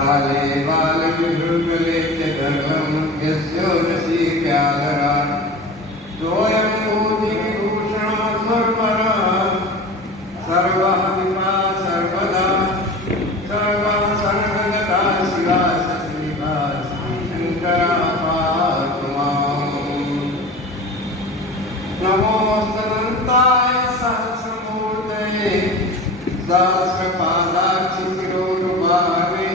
काले बालविभृगले च गर्भं यस्योदसी प्यादरा सोऽयं भूतिविभूषणो सर्वरः सर्वः विभा सर्वदा सर्वः सर्वगता शिवा सशिवा श्रीशङ्करा पातु माम्। नमोऽस्तनन्ताय सहस्रमूर्तये सहस्रपादाक्षिशिरोरुबाहवे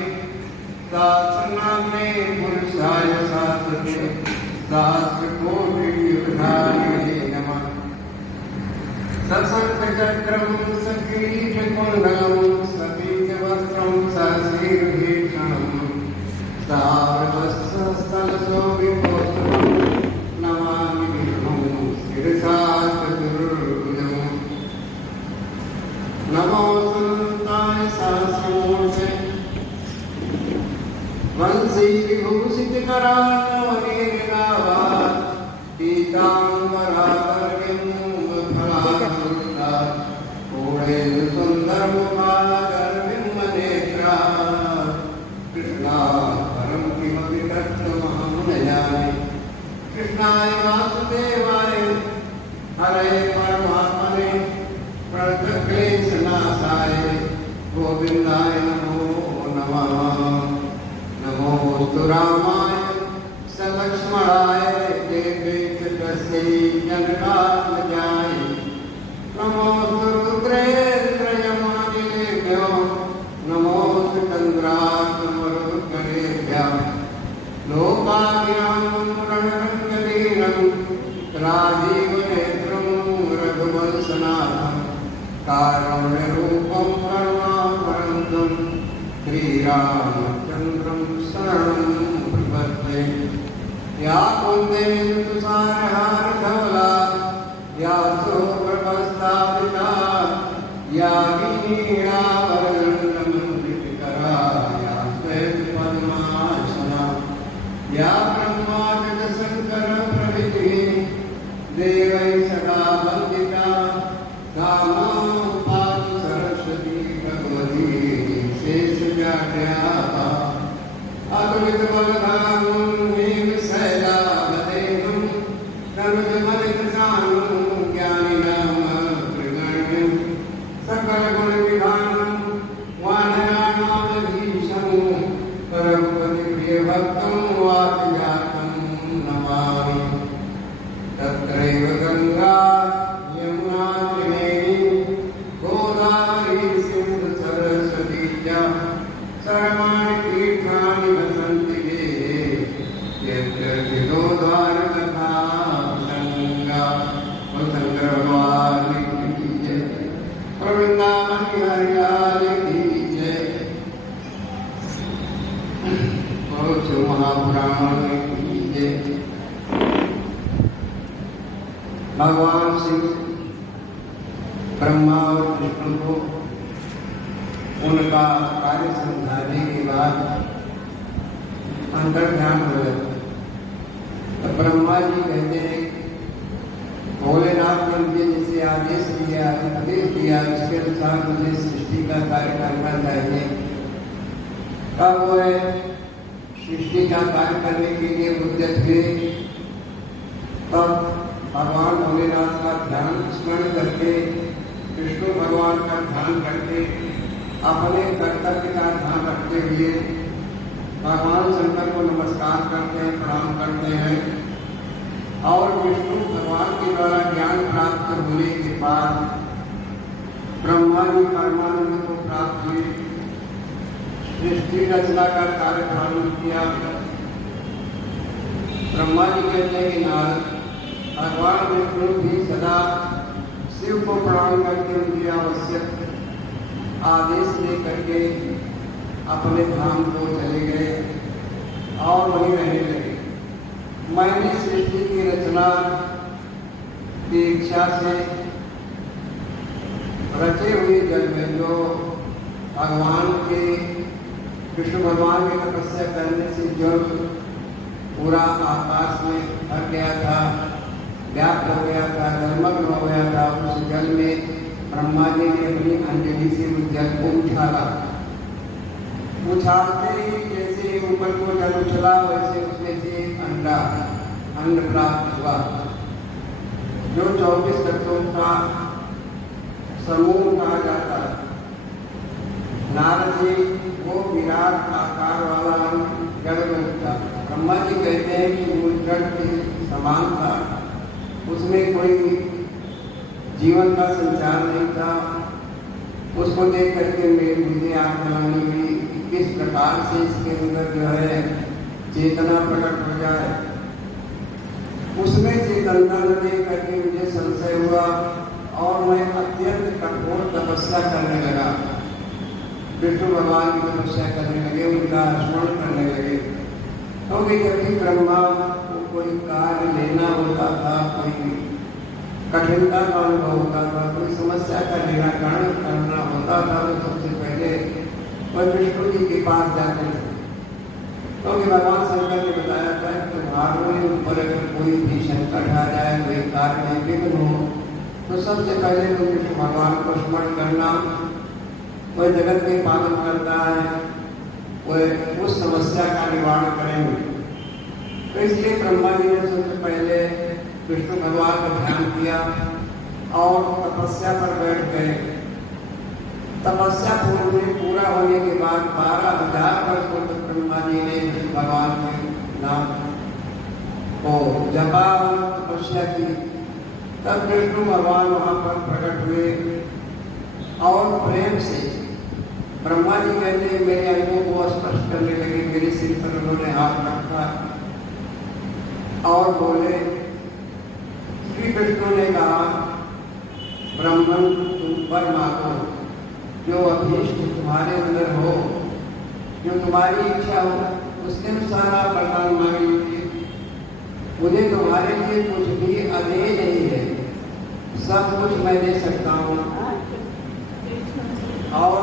सहस्रनाम्ने पुरुषाय सहस्रते सहस्रकोटियुधाय नमः। सशङ्खचक्रं सकिरीटकुण्डलं सपीतवस्त्रं सशीर्भीषणं स्थावरवत्सस्थलशोभितोषणं नमामि विष्णुं शिरसा चतुर्भुजम्। नमोऽस्तुताय सहस्रमूर्ते वंशी विभूषितकरालवनेनावा पीताम्बरातर्क्यं फलाकृता पूर्णेन्दुसुन्दरमुखादर्विम्मनेत्रा कृष्णात् परं किमपि कर्तुमहं न जाने। कृष्णाय वासुदेवाय हरये परमात्मने प्रणतक्लेशनाशाय गोविन्दाय नमो नमः। नमोऽस्तु रामाय सलक्ष्मणाय देवे च तस्यै जनकात्मजाय नमोऽस्तु रुद्रेन्द्रयमादिलेभ्यो नमोऽस्तु चन्द्रार्कमरुद्गणेभ्यः लोकाभिरामं रणरङ्गवीरं राजीवनेत्रं रघुवंशनाथं कारुण्यरूपं करुणावरन्दं श्रीरामचन्द्रं शरणं प्रपद्ये। या कुन्देन्दुसारहारधवला या सुप्रभस्तापिता या वीणावरदण्डमण्डितकरा या श्वेतपद्मासना या ब्रह्माण्डशङ्करप्रभृतिः देवैः सदा वन्दिता कामां पातु सरस्वती भगवती शेषव्याख्याता अतुलितबलधामं हेमशैलावदेहं तनुजमलितसानं ज्ञानिनामग्रगण्यं सकलगुणविधानं वानराणामधीशं परमपतिप्रियभक्तं वातिजातं नमामि। तत्रैव गङ्गा यमुना त्रिवेणी गोदावरी सिन्धु सरस्वती च सर्वाणि तीर्थानि वसन्ति ये यत्र विनोदानकथा प्रसङ्गा शङ्कर की जय वृन्दावन हरिलाल की जय बोलो महापुराण की जय। भगवान शिव ब्रह्मा और विष्णु को उनका कार्य समझाने के बाद अंतर ध्यान हो गया। तो ब्रह्मा जी कहते हैं भोलेनाथ ने मुझे जिसे आदेश दिया उपदेश दिया इसके अनुसार मुझे सृष्टि का कार्य करना चाहिए। कब वह सृष्टि का कार्य करने के लिए उद्यत हुए तब भगवान भोलेनाथ का ध्यान स्मरण करके विष्णु भगवान का ध्यान करके अपने कर्तव्य का ध्यान रखते हुए भगवान शंकर को नमस्कार करते हैं प्रणाम करते हैं और विष्णु भगवान के द्वारा ज्ञान प्राप्त होने के बाद ब्रह्मा जी परमानंद को प्राप्त हुए सृष्टि रचना का कार्य प्रारंभ किया। ब्रह्मा जी कहते हैं कि नारद भगवान विष्णु भी सदा शिव को प्रणाम करके उनकी आवश्यक आदेश लेकर के अपने धाम को चले गए और वहीं रहने लगे। मैंने सृष्टि की रचना की इच्छा से रचे हुए जल में जो भगवान के विष्णु भगवान की तपस्या करने से जल पूरा आकाश में भर गया था, व्याप्त हो गया था, जलमग्न हो गया था। उस जल में ब्रह्मा जी ने अपनी अंजलि से उस जल को उछाला उछालते ही जैसे ऊपर को जल उछला वैसे उसमें से एक अन्न प्राप्त हुआ, जो 24 तत्वों का समूह कहा जाता है। नारद जी वो विराट आकार वाला जड़ में था। ब्रह्मा जी कहते हैं कि वो जड़ के समान था, उसमें कोई जीवन का संचार नहीं था। उसको देख करके मुझे आग जलानी हुई, किस प्रकार से इसके अंदर जो है चेतना प्रकट हो जाए। उसमें चेतना न देख करके मुझे संशय हुआ और मैं अत्यंत कठोर तपस्या करने लगा। विष्णु भगवान की तपस्या करने लगे, उनका स्मरण करने लगे। क्योंकि जब भी ब्रह्मा को कोई कार्य लेना होता था, कोई कठिनता का अनुभव होता था, कोई समस्या का निराकरण करना होता था, तो सबसे पहले वह विष्णु जी के पास जाते थे। क्योंकि भगवान शंकर ने बताया था कि तुम्हारे ऊपर अगर कोई भी संकट आ जाए, कोई कार्य में विघ्न हो, तो सबसे पहले तो विष्णु भगवान को स्मरण करना। वह जगत के पालन करता है, वह उस समस्या का निवारण करेंगे। तो इसलिए ब्रह्मा जी ने सबसे पहले विष्णु भगवान का ध्यान किया और तपस्या पर बैठ गए। तपस्या पूरा होने के बाद 12,000 वर्षों तक ब्रह्मा जी ने विष्णु भगवान के नाम को जपा और तपस्या की। तब विष्णु भगवान वहाँ पर प्रकट हुए और प्रेम से ब्रह्मा जी कहते हैं मेरे अंगों को स्पर्श करने लगे, मेरे सिर पर उन्होंने हाथ रखा और बोले। श्री कृष्ण ने कहा ब्रह्मन तुम पर मांगो, जो अभीष्ट तुम्हारे अंदर हो, जो तुम्हारी इच्छा हो, उसके अनुसार आप वरदान मांग लीजिए। मुझे तुम्हारे लिए कुछ भी अदेय नहीं है, सब कुछ मैं दे सकता हूँ। और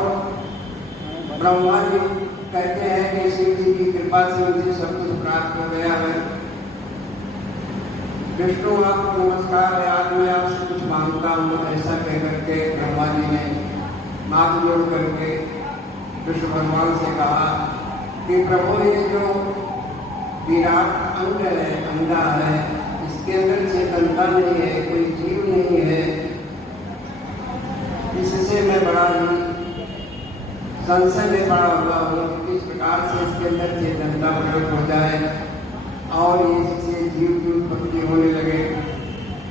ब्रह्मा जी कहते हैं कि शिव जी की कृपा से मुझे सब कुछ प्राप्त हो गया है। विष्णु आपको नमस्कार है, आज मैं आपसे कुछ मांगता हूँ, ऐसा कह करके ब्रह्मा जी ने हाथ जोड़ करके विष्णु भगवान से कहा कि प्रभु ये जो विराट अंग है, अंगा है, इसके अंदर चेतनता नहीं है, कोई जीव नहीं है, इससे मैं बड़ा ही संशय में पड़ा हुआ हूँ। किस प्रकार से इसके अंदर चेतनता प्रकट हो जाए और इससे जीव की उत्पत्ति होने लगे।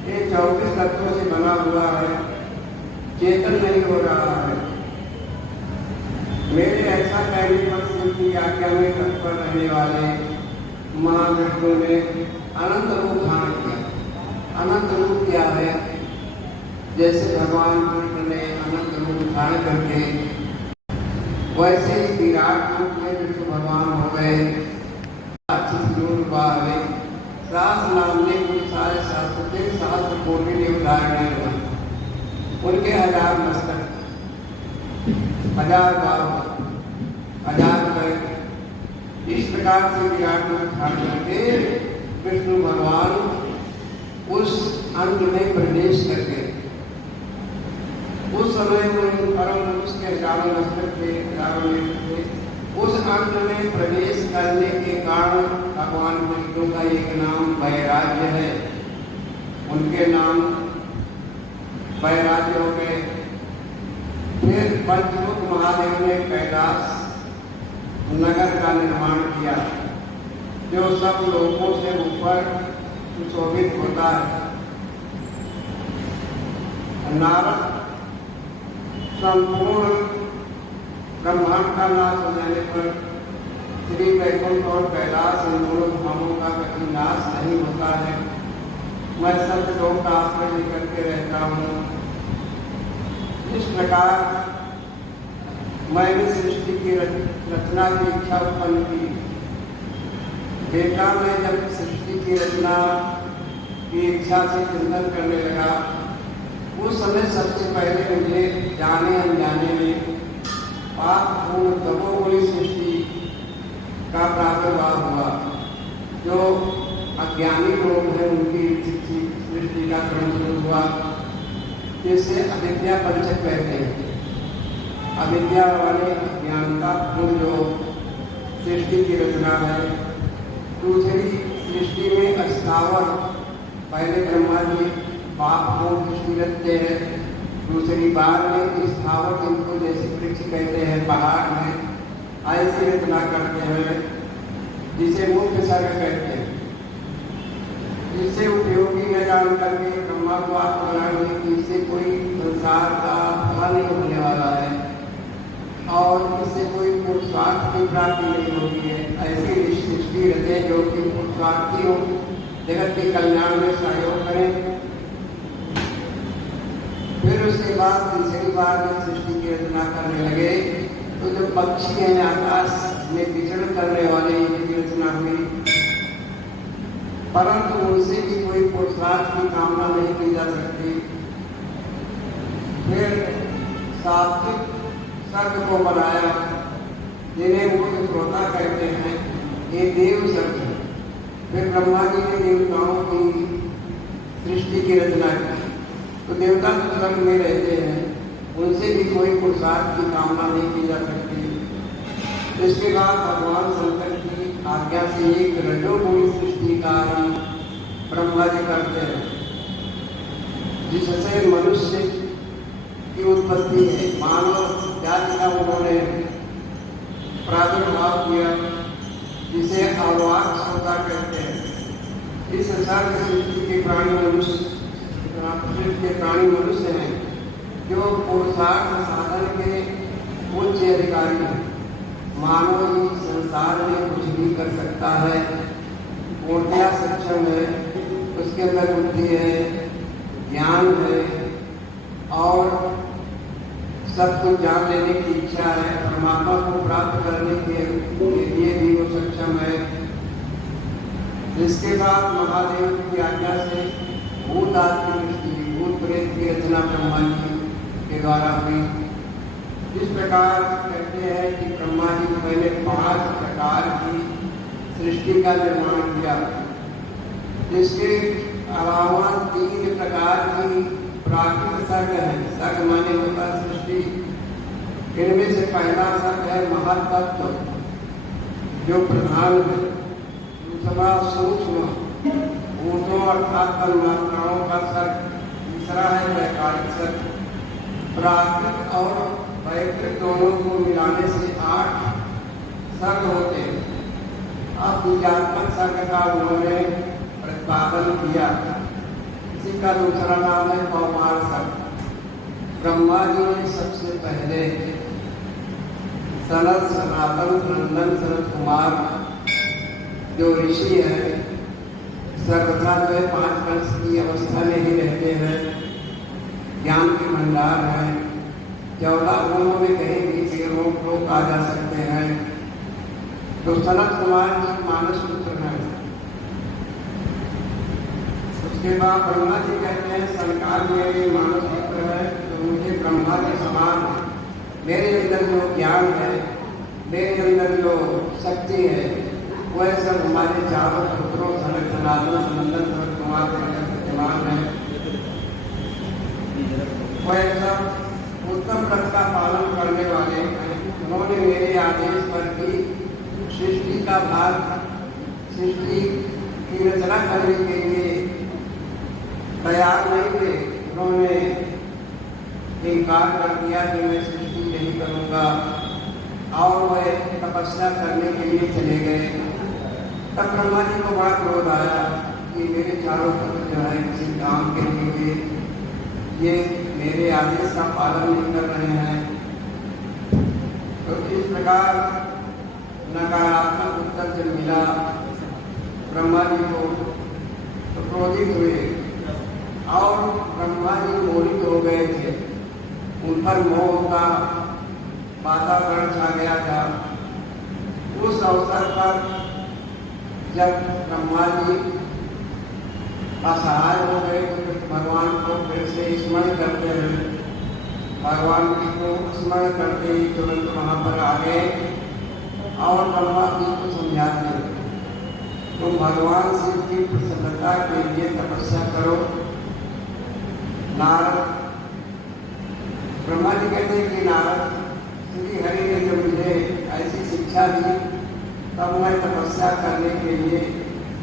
ये 24 तत्वों से बना हुआ है, चेतन नहीं हो रहा है। मेरे ऐसा कहने पर शिव की आज्ञा में तत्पर रहने वाले महाविष्णु ने अनंत रूप धारण किया। अनंत रूप क्या है? जैसे भगवान कृष्ण ने अनंत रूप धारण करके वैसे ही विराट रूप में विष्णु भगवान हो गए। सास नाम ने कुल सारे शास्त्र के शास्त्र कोटि ने उदाहरण हुआ। उनके 1000 मस्तक, 1000 बार, 1000 पैर, इस प्रकार से विराट रूप धारण करके विष्णु भगवान उस अंग में प्रवेश करके, उस समय में परम पुरुष के 1000 मस्तक थे, 1000 नेत्र थे। उस अंग में प्रवेश करने के कारण भगवान विष्णु का एक नाम वैराग्य है। उनके नाम वैराग्य हो गए। फिर पंचमुख महादेव ने कैलाश नगर का निर्माण किया, जो सब लोगों से ऊपर सुशोभित होता है। नारद संपूर्ण ब्रह्मांड का नाश हो जाने पर श्री वैकुंठ और कैलाश इन दोनों धामों का कभी नाश नहीं होता है। मैं सत्य लोक का आश्रय लेकर के रहता हूँ। इस प्रकार मैंने सृष्टि की रचना की इच्छा उत्पन्न की। बेटा मैं जब सृष्टि की रचना की इच्छा से चिंतन करने लगा, उस समय सबसे पहले मुझे जाने अनजाने में पाप पूर्ण तमोगुणी सृष्टि का प्रादुर्भाव हुआ। जो अज्ञानी लोग हैं उनकी सृष्टि का क्रम शुरू हुआ, जिसे अविद्या पंचक कहते हैं। अविद्या वाले अज्ञानता जो सृष्टि की रचना है। दूसरी सृष्टि में स्थावर, पहले ब्रह्मा जी बाप को सृष्टि रचते हैं, दूसरी बार में स्थावर जिनको जैसे वृक्ष कहते हैं पहाड़ में, ऐसी रचना करते हैं जिसे मुख्य सर्ग कहते हैं। जिससे उपयोगी न जान करके ब्रह्मा को आप बनाएंगे कि इससे कोई संसार का फला नहीं होने वाला है और इससे कोई पुरुषार्थ की प्राप्ति नहीं होती है। ऐसी सृष्टि रचे जो कि पुरुषार्थी हो, जगत के कल्याण में सहयोग करें। फिर उसके बाद तीसरी बार जब सृष्टि की रचना करने लगे तो जो पक्षी हैं आकाश में विचरण करने वाले की रचना हुई, परंतु उनसे भी कोई पुरुषार्थ की कामना नहीं की जा सकती। फिर सात्विक सर्ग को बनाया जिन्हें बुद्ध श्रोता कहते हैं, ये देव सर्ग है। फिर ब्रह्मा जी ने देवताओं की सृष्टि की रचना की, तो देवता जो स्वर्ग में रहते हैं उनसे भी कोई पुरुषार्थ की कामना नहीं की जा सकती। इसके बाद भगवान शंकर की आज्ञा से एक रजोगुणी सृष्टि का ब्रह्मा जी करते हैं, जिससे मनुष्य की उत्पत्ति है। मानव जाति का उन्होंने प्रादुर्भाव किया, जिसे अवाक श्रोता कहते हैं। इस सर्ग सृष्टि के प्राणी मनुष्य हैं जो पुरुषार्थ साधन के उच्च अधिकारी हैं। मानव ही संसार में कुछ भी कर सकता है, पूर्णतया सक्षम है, उसके अंदर बुद्धि है, ज्ञान है और सब कुछ जान लेने की इच्छा है। परमात्मा को प्राप्त करने के लिए भी वो सक्षम है। इसके बाद महादेव की आज्ञा से भूत आदि की सृष्टि, भूत प्रेत की रचना ब्रह्मा जी के द्वारा हुई। इस प्रकार कहते हैं कि ब्रह्मा जी ने पहले 5 प्रकार की सृष्टि का निर्माण किया। इसके अलावा 3 प्रकार की प्राकृतिक सर्ग है। सर्ग माने होता सृष्टि। इनमें से पहला सर्ग है महातत्व जो प्रधान है। दूसरा सूक्ष्म भूतों अर्थात तन्मात्राओं का सर्ग। तीसरा है वैकारिक सर्ग। प्राकृतिक और वैकृत दोनों को मिलाने से 8 सर्ग होते हैं। अब बीजात्मक सर्ग का उन्होंने प्रतिपादन किया। इसी का दूसरा नाम है कौमार सर्ग। ब्रह्मा जी ने सबसे पहले सनत सनातन नंदन सनत कुमार जो ऋषि है, सर्वथा जो है 5 वर्ष की अवस्था में ही रहते हैं, ज्ञान के भंडार है। 14 गुणों में कहीं भी रोक रोक आ जा सकते हैं। तो सनत कुमार जी मानस पुत्र हैं। उसके बाद ब्रह्मा जी कहते हैं संकार मेरे मानस पुत्र है, तो मुझे ब्रह्मा के समान है। मेरे अंदर जो ज्ञान है, मेरे अंदर जो शक्ति है, वह सब हमारे चारों पुत्रों सनत सनातन सनंदन सनत कुमार के अंदर विद्यमान है। वह सब उत्तम व्रत का पालन करने वाले हैं। उन्होंने मेरे आदेश पर भी सृष्टि का भाग, सृष्टि की रचना करने के लिए तैयार नहीं थे। उन्होंने इनकार कर दिया कि मैं सृष्टि नहीं करूँगा और वह तपस्या करने के लिए चले गए। तब ब्रह्मा जी को बड़ा क्रोध आया कि मेरे चारों पुत्र जो है किसी काम के लिए ये मेरे आदेश का पालन नहीं कर रहे हैं। तो इस प्रकार नकारात्मक उत्तर जब मिला ब्रह्मा जी को तो क्रोधित हुए और ब्रह्मा जी मोहित हो गए थे। उन पर मोह का वातावरण छा गया था। उस अवसर पर जब ब्रह्मा जी असहाय हो गए तो भगवान को फिर से स्मरण करते हैं। भगवान जी को स्मरण करते ही तुरंत वहाँ पर आ गए और ब्रह्मा जी को समझाते तुम भगवान शिव की प्रसन्नता के लिए तपस्या करो। नारद ब्रह्मा जी कहते हैं कि नारद श्री हरि ने जब मुझे इच्छा दी, तब मैं तपस्या करने के लिए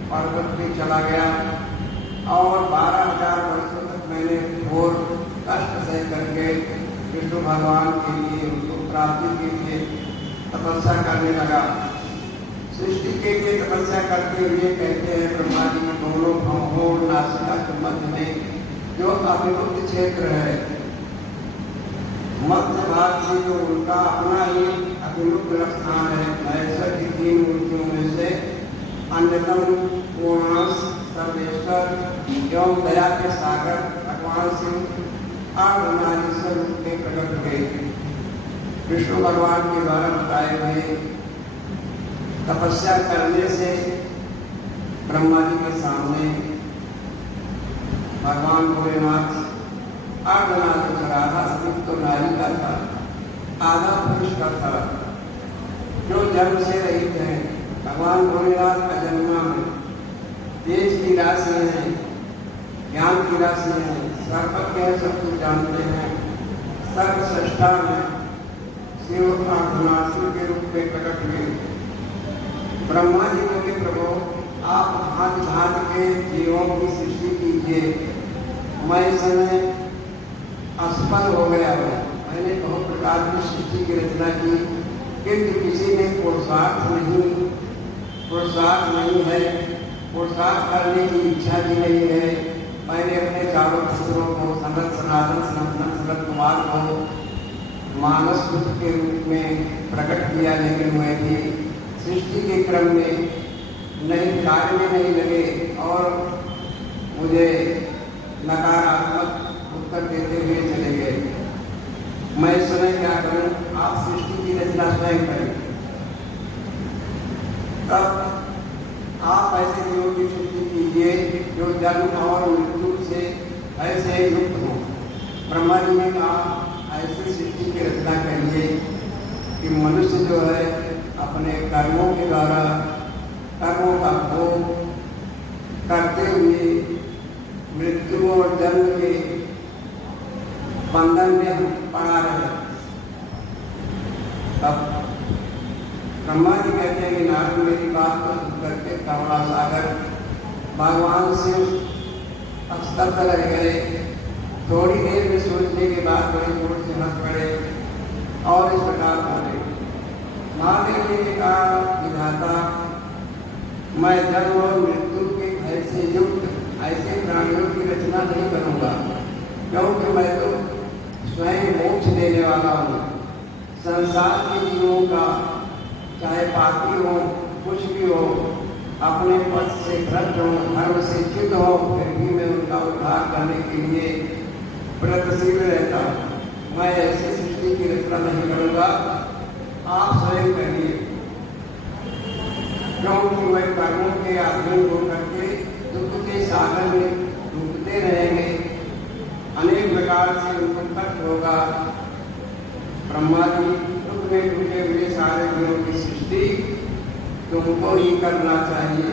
पर्वत पे चला गया और 12,000 वर्षों तक मैंने घोर कष्ट सह करके विष्णु भगवान के लिए, उनको प्राप्ति के लिए तपस्या करने लगा। सृष्टि के लिए तपस्या करते हुए कहते हैं ब्रह्मा जी में दोनों भौहों नासिका के मध्य में जो अभिमुक्त क्षेत्र है, मध्य भाग से जो उनका अपना ही अभिमुक्त स्थान है, महेश्वर की 3 मूर्तियों में से अन्यतम पूर्णांश सर्वेश्वर एवं दया के सागर भगवान शिव अर्धनारीश्वर रूप में प्रकट हुए। विष्णु भगवान के द्वारा बताए हुए तपस्या करने से ब्रह्मा जी के सामने भगवान भोलेनाथ अर्धनारीश्वर, आधा स्त्री तो नारी का था, आधा पुरुष का था, जो जन्म से रहित है। भगवान भोलेनाथ का जन्मा में तेज की राशि है, ज्ञान की राशि है, सर्वज्ञ है, सब कुछ जानते हैं। सर्वश्रेष्ठा में शिव अर्धनारीश्वर के रूप में प्रकट हुए। ब्रह्मा जी बोले प्रभु आप भांति भांति के जीवों की सृष्टि कीजिए, मैं इस समय असफल हो गया हूँ। मैंने बहुत प्रकार की सृष्टि की रचना की, किंतु किसी में पुरुषार्थ नहीं है, पुरुषार्थ करने की इच्छा भी नहीं है। मैंने अपने चारों पुत्रों को सनत सनातन सनातन सनत कुमार को मानस पुत्र के रूप में प्रकट किया, लेकिन मैं भी सृष्टि के क्रम में नए कार्य में नहीं लगे और मुझे नकारात्मक उत्तर देते हुए चले गए। मैं इस समय क्या करूं? आप सृष्टि की रचना स्वयं करें, तब आप ऐसे जीवों की सृष्टि कीजिए जो जन्म और मृत्यु से ऐसे युक्त हो। ब्रह्मा जी ने कहा ऐसी सृष्टि की रचना करिए कि मनुष्य जो है अपने कर्मों के द्वारा कर्मों का भोग करते हुए मृत्यु और जन्म के बंधन में पड़ा रहे। तब ब्रह्मा जी कहते हैं कि नारद मेरी बात को सुन करके करुणा सागर भगवान शिव स्तब्ध रह गए। थोड़ी देर में सोचने के बाद बड़े जोर से हंस पड़े और इस प्रकार बोले। महादेव जी ने कहा विधाता मैं जन्म और मृत्यु के भय से युक्त ऐसे प्राणियों की रचना नहीं करूँगा, क्योंकि मैं तो स्वयं मोक्ष देने वाला हूँ। संसार के जीवों का चाहे पापी हो कुछ भी हो, अपने पद से भ्रष्ट हो, धर्म से च्युत हो, फिर भी मैं उनका उद्धार करने के लिए प्रयत्नशील रहता हूँ। मैं ऐसी सृष्टि की रचना नहीं करूँगा, आप स्वयं करिए, क्योंकि वह कर्मों के अधीन होकर के दुख के सागर में डूबते रहेंगे, अनेक प्रकार से उनको कष्ट होगा। ब्रह्मा जी दुख में डूबे हुए सारे जीवों की सृष्टि तुमको ही करना चाहिए।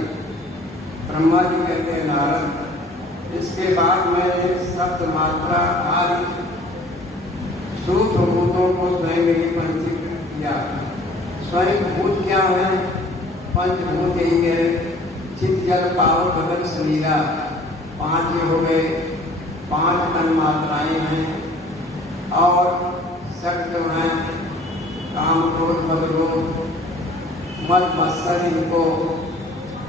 ब्रह्मा जी कहते हैं नारद इसके बाद मैंने शब्द मात्रा आदि सूक्ष्म भूतों को स्वयं ही पंजीकृत किया। स्वयं भूत क्या है? पंचभूत यही है, चित्त जल पावक गगन समीरा, 5 हो गए, 5 तन मात्राएं हैं और शब्द जो हैं काम क्रोध मद रोग मद मत्सर, इनको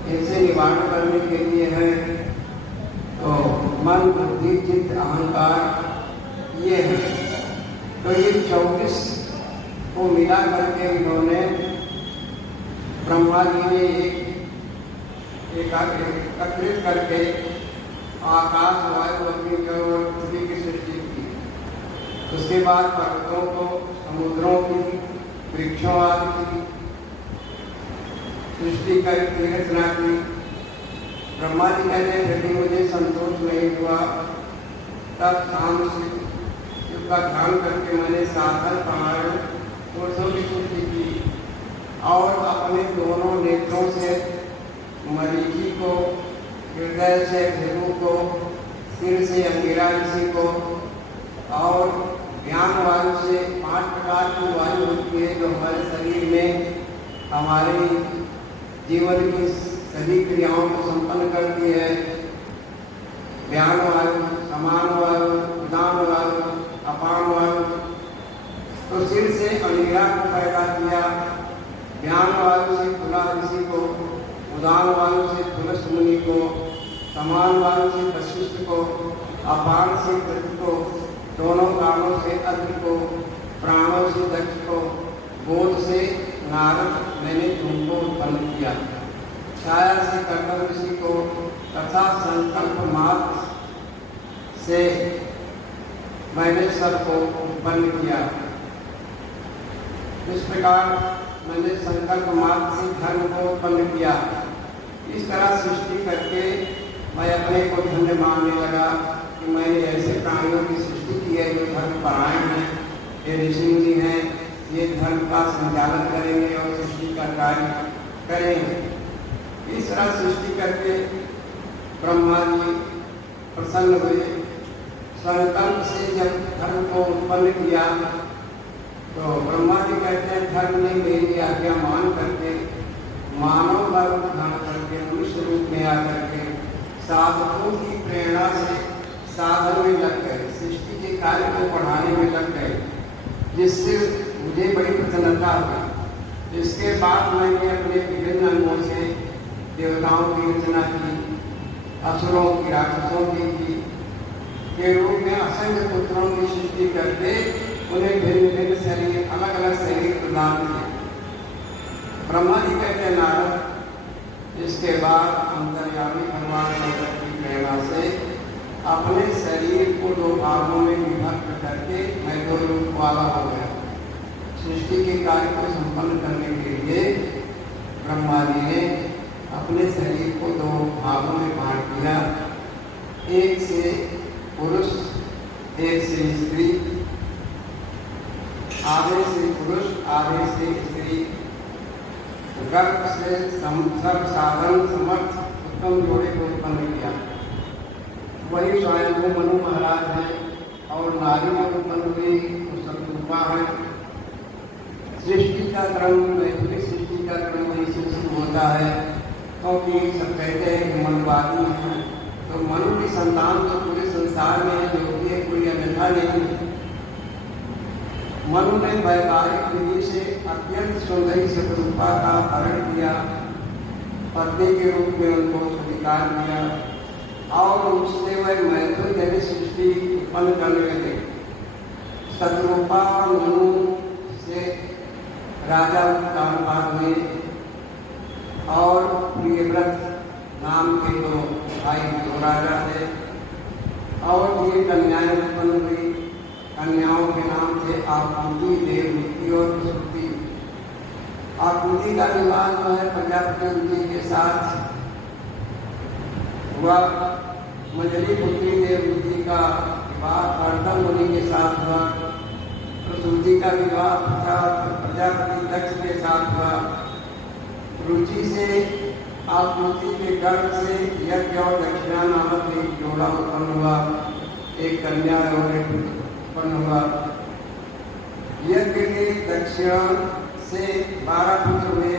इनसे निवारण करने के लिए है। तो मन बुद्धि चित्त अहंकार ये है। तो ये 24 को मिला करके इन्होंने ब्रह्मा जी ने एकत्रित करके आकाश वायु अग्नि जल और पृथ्वी की सृष्टि की। उसके बाद पर्वतों को, समुद्रों की, वृक्षों आदि की सृष्टि करके रचना की। ब्रह्मा जी कहते हैं यदि मुझे संतोष नहीं हुआ, तब शाम शिव का ध्यान करके मैंने साधन पहाड़ पुरुषों की सृष्टि की और अपने दोनों नेत्रों से मरीचि को, हृदय से भृगु को, सिर से अंगिरा ऋषि को और ज्ञान वायु से 5 प्रकार की वायु होती है जो हमारे शरीर में हमारे जीवन की सभी क्रियाओं को संपन्न करती है। ज्ञान वायु, समान वायु, उदान वायु, अपान वायु। तो सिर से अनीरा को पैदा किया, ज्ञान वायु से तुला ऋषि को, उदान वायु से तुलस मुनि को, समान वायु से वशिष्ठ को, अपान से पृथ्वी को, दोनों कानों से अग्नि को, प्राणों से दक्ष को, बोध से नारद मैंने तुमको उत्पन्न किया, छाया से कर्दम ऋषि को तथा संकल्प मात्र से मैंने सबको उत्पन्न किया। इस प्रकार मैंने संकल्प मात्र से धर्म को उत्पन्न किया। इस तरह सृष्टि करके मैं अपने को धन्य मानने लगा कि मैंने ऐसे प्राणियों की सृष्टि की है जो धर्म परायण है, ये ऋषि मुनि हैं, ये धर्म का संचालन करेंगे और सृष्टि का कार्य करेंगे। इस तरह सृष्टि करके ब्रह्मा जी प्रसन्न हुए। संकल्प से जब धर्म को उत्पन्न किया तो ब्रह्मा जी कहते हैं धर्म ने मेरी आज्ञा मान करके मानव का रूप धारण करके मनुष्य रूप में आकर के साधकों की प्रेरणा से साधन में लग गए, सृष्टि के कार्य को पढ़ाने में लग गए, जिससे मुझे बड़ी प्रसन्नता हुई। इसके बाद मैंने अपने विभिन्न अंगों से देवताओं की रचना की, असुरों की, राक्षसों की के रूप में असंख्य पुत्रों की सृष्टि करके उन्हें भिन्न भिन्न शरीर, अलग अलग शरीर प्रदान किए। ब्रह्मा जी कहते नारद, इसके बाद अंतर्यामी भगवान शंकर की प्रेरणा से अपने शरीर को दो भागों में विभक्त करके मैं दो रूप वाला हो गया। सृष्टि के कार्य को संपन्न करने के लिए ब्रह्मा जी ने अपने शरीर को दो भागों में बांट दिया, एक से पुरुष, एक से स्त्री, आधे से पुरुष, आधे से स्त्री, गर्भ से सर्व साधन समर्थ उत्तम जोड़े को उत्पन्न किया। वही स्वयं को मनु महाराज हैं और नारी में उत्पन्न हुई शत्रुपा है। सृष्टि का क्रम, वैदिक सृष्टि का क्रम वही से शुरू होता है, क्योंकि सब कहते हैं कि मनवादी हैं, तो मनु की संतान तो पूरे संसार में है, जो कि कोई अन्यथा नहीं। मनु ने वैवाहिक विधि से अत्यंत सुंदरी शत्रुपा का हरण किया, पत्नी के रूप में उनको स्वीकार किया और उससे वह मैथुन जैसी सृष्टि उत्पन्न करने लगे। शत्रुपा और मनु से राजा उत्तानपाद हुए और प्रियव्रत नाम के दो भाई दो राजा थे और ये कन्याएं उत्पन्न हुई। कन्याओं के नाम थे आकुति, देवहूति और सुरति। आकुति का विवाह जो है प्रजापति जी के साथ हुआ, मंजरी पुत्री देवहूति का विवाह कर्दम मुनि के साथ हुआ, प्रसूति का विवाह प्रजापति दक्ष के साथ हुआ। रुचि से आकुति के गर्भ से यज्ञ और दक्षिणा नामक एक जोड़ा उत्पन्न हुआ, एक कन्या और एक उत्पन्न हुआ। यज्ञ के दक्षिणा से 12 पुत्र हुए।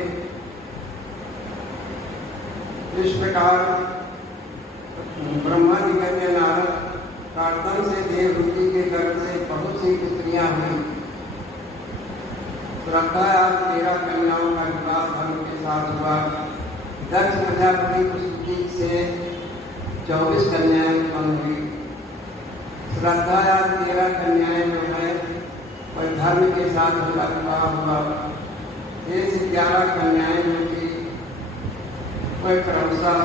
इस प्रकार ब्रह्मा जी कहते नारद, कर्दम से देवहूति के गर्भ से बहुत सी स्त्रियां हुई। श्रद्धा 13 कन्याओं का विवाह धर्म के साथ हुआ। दक्ष प्रजापति प्रसूति से 24 कन्याएं उत्पन्न हुई। श्रद्धा 13 कन्याएं जो है वह धर्म के साथ उनका विवाह हुआ। ये 11 कन्याएं जो थी वह क्रमशः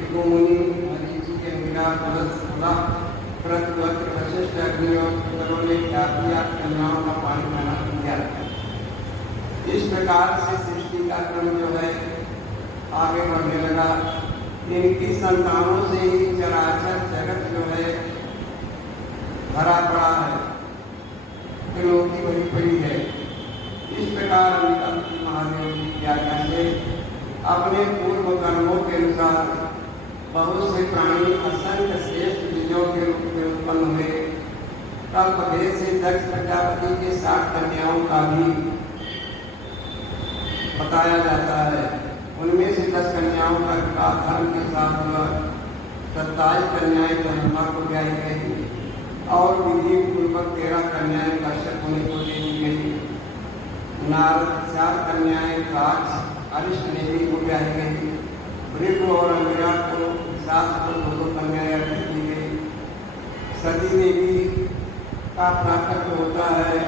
ऋगुमुनि, मरीचि के मीरा, तुलस, प्रतवत्र, वशिष्ठ, अग्नि और पुत्रों ने क्या किया, कन्याओं का पानी पाना किया। इस प्रकार से सृष्टि का क्रम जो है आगे बढ़ने लगा। इनकी संतानों से ही चराचर जगत जो है भरा पड़ा है, त्रिलोकी भरी पड़ी है। इस प्रकार अंबिका महादेव की आज्ञा से अपने पूर्व कर्मों के अनुसार बहुत से प्राणी असंख्य श्रेष्ठ बीजों के रूप में उत्पन्न हुए। तब प्रदेश से दक्ष प्रजापति के 60 कन्याओं का भी बताया जाता है। उनमें से 10 कन्याओं का विवाह धर्म के साथ हुआ, 27 कन्याएं ब्रह्मा को ब्याही गई और विधि पूर्वक 13 कन्याएं कश्यप मुनि को दे दी गई। नारद 4 कन्याएं राज अरिष्ट देवी को ब्याही गई। भृगु और अंगिरा को 7 को 2 कन्याएं अर्पित की गई। सती देवी का प्राकट्य होता है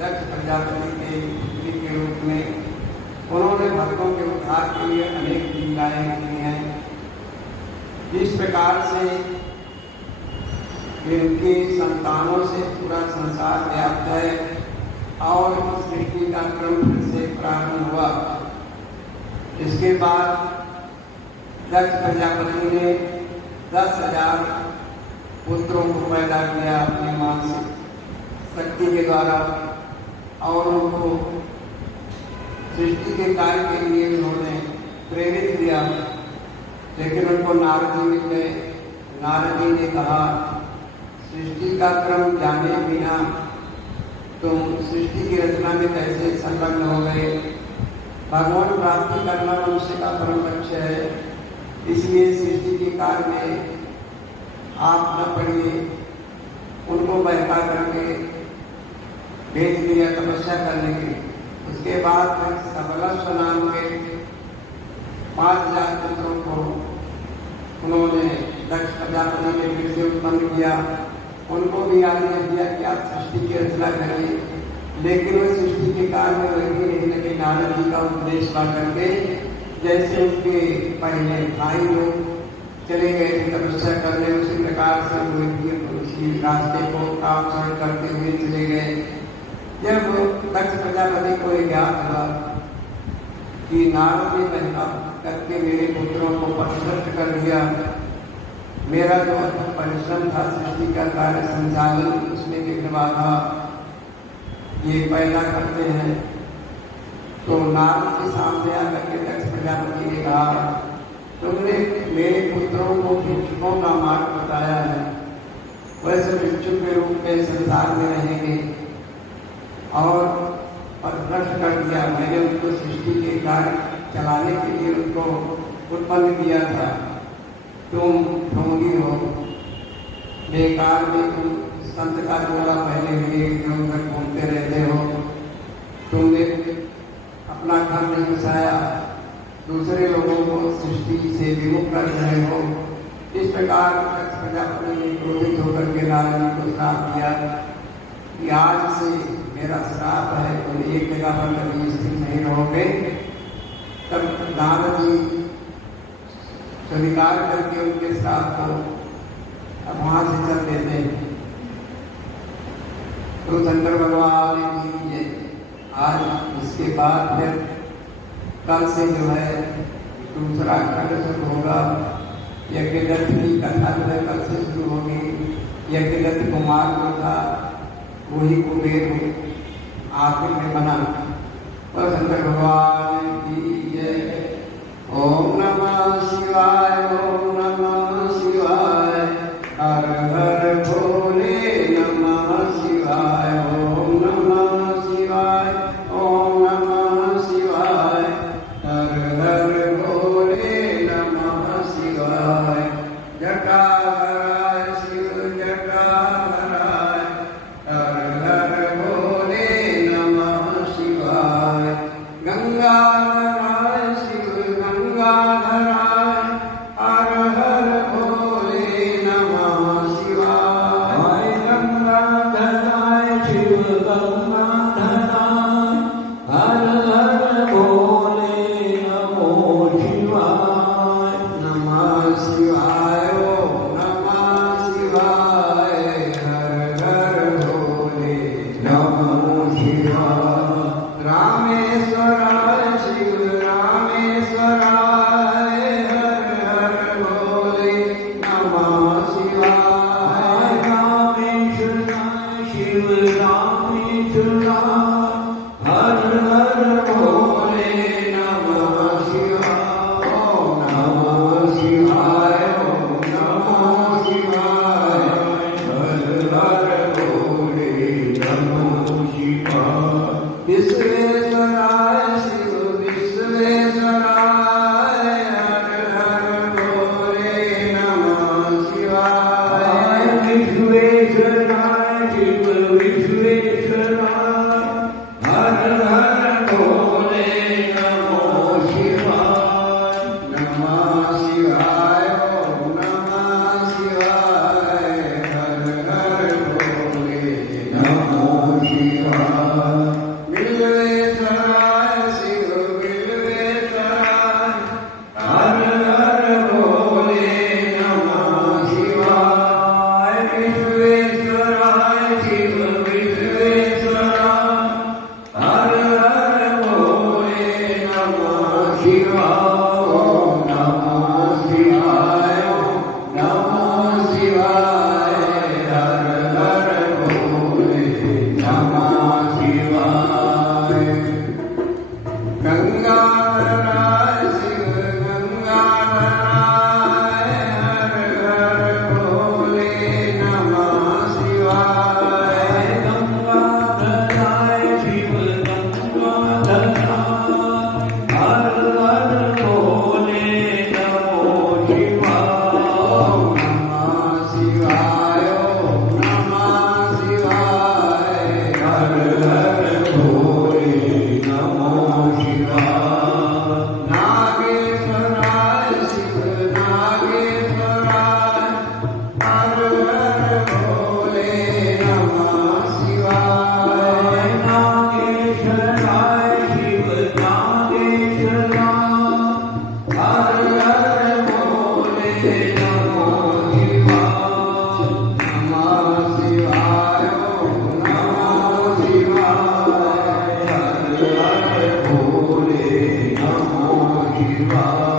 दक्ष प्रजापति के पुत्री के रूप में। उन्होंने भक्तों के उद्धार के लिए अनेक लीलाएं की हैं। इस प्रकार से इनकी संतानों से पूरा संसार व्याप्त है और सृष्टि का क्रम फिर से प्रारंभ हुआ। इसके बाद दक्ष प्रजापति ने 10,000 पुत्रों को पैदा किया अपनी मानसिक शक्ति के द्वारा और उनको सृष्टि के कार्य के लिए उन्होंने प्रेरित किया। लेकिन उनको नारद जी मिल गए। नारद जी ने कहा, सृष्टि का क्रम जाने बिना तुम सृष्टि की रचना में कैसे संलग्न हो गए? भगवान प्राप्ति करना मनुष्य का परम लक्ष्य है, इसलिए सृष्टि के कार्य में आप न पढ़िए। उनको बहका करके भेज दिया तपस्या करने के लिए। उसके बाद सबलस्व नाम के 5,000 पुत्रों को उन्होंने दक्ष प्रजापति ने फिर से उत्पन्न किया। उनको भी आदेश दिया कि आप सृष्टि की रचना करिए, लेकिन वे सृष्टि के कार्य में वही नहीं लगे। नारद जी का उपदेश पा करके जैसे उनके पहले भाई लोग चले गए थे तपस्या करने, उसी प्रकार से उसी रास्ते को काम करते हुए चले गए। जब दक्ष प्रजापति को यह ज्ञात हुआ कि नारद ने बहका करके मेरे पुत्रों को पथभ्रष्ट कर दिया, मेरा जो परिश्रम था सृष्टि का कार्य संचालन उसमें विघ्न बाधा ये पैदा करते हैं, तो नारद के सामने आकर के दक्ष प्रजापति ने कहा, तुमने मेरे पुत्रों को भिक्षुकों का मार्ग बताया है, वैसे भिक्षुक के रूप में संसार में रहेंगे और पथभ्रष्ट कर दिया। मैंने उनको सृष्टि के कार्य चलाने के लिए उनको उत्पन्न किया था। तुम ढोंगी हो, बेकार में तुम संत का जोड़ा पहले हुए इधर उधर घूमते रहते हो। तुमने अपना घर नहीं बसाया, दूसरे लोगों को सृष्टि से विमुख कर रहे हो। इस प्रकार प्रजापति ने क्रोधित होकर के नारद जी को श्राप दिया कि आज से मेरा श्राप है, तुम एक जगह पर कभी स्थिर नहीं रहोगे। तब नारद जी स्वीकार करके उनके श्राप को अब वहां से चल देते हैं। तो शंकर भगवान ने आज इसके बाद फिर कल से जो है दूसरा खंड शुरू होगा। यज्ञदत्त की कथा जो है कल से शुरू होगी। यज्ञदत्त कुमार जो था वही कुबेर आखिर में बना। और शंकर भगवान की जय। ओम नमः शिवाय, ओम नमः शिवाय, हर हर भोले नमः शिवाय, ओम नमः शिवाय, ओम नमः शिवाय, हर हर भोले नमः शिवाय। जटाधराय शिव जटाधराय, हर हर भोले नमः शिवाय। गंगाधराय शिव गंगाधराय, विवाह